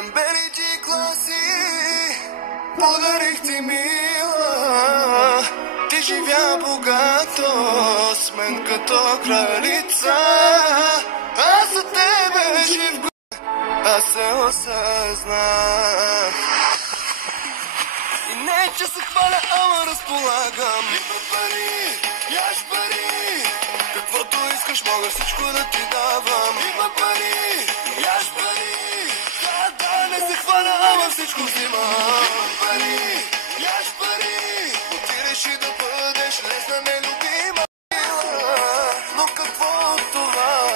мен бели ти класи подарих ти, мила. Ти живя богато с мен като кралица. Аз за тебе жив, аз се осъзнах. И не че се хваля, ама разполагам. Има пари, яш пари, каквото искаш мога всичко да ти давам. Има пари, яш пари, да, не се хваля, ама всичко взимам. Има пари, яш пари, но ти реши да бъдеш лесна нелюбима. Но какво от това,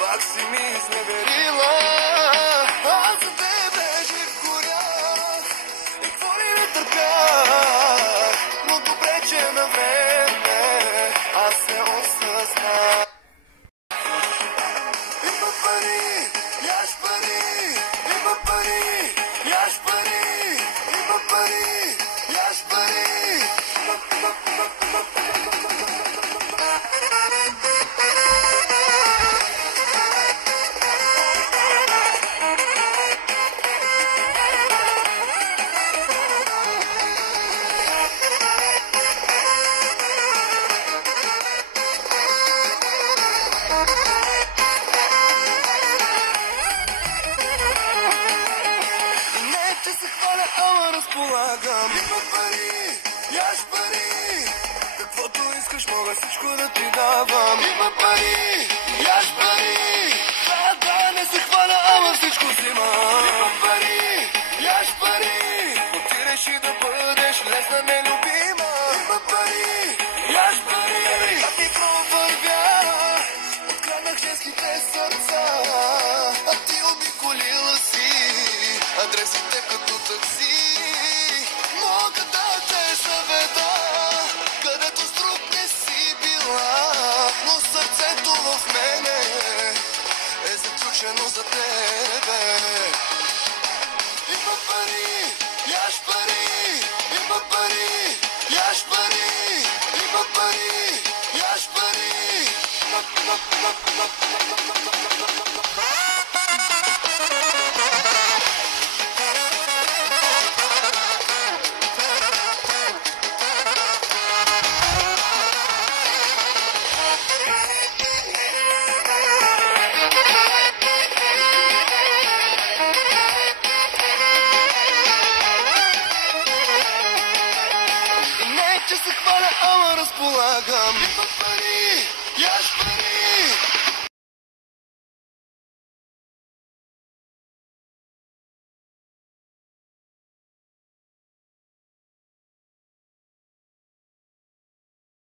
пак си ми изневерила. Аз за тебе жив горях и какво ли не търпях, но добре, че на време аз се осъзнах. Има пари, яш пари, има пари, яш пари, има пари, яш пари. Ама разполагам. Има пари, яш пари, каквото искаш мога всичко да ти давам. Има пари, яш пари, да, не се хваля, ама всичко взимам. Има пари, яш пари, но ти реши да бъдеш лесна нелюбима. Има пари, яш пари, да ти провървя, откраднах женските сърца, а ти обиколила си адресите като такси. Мога да те заведа, където с друг не си била, но сърцето в мене е заключено за тебе. Има пари, яш пари, има пари, яш пари, има пари, яш пари. Че се хваля, ама разполагам. Има пари, яш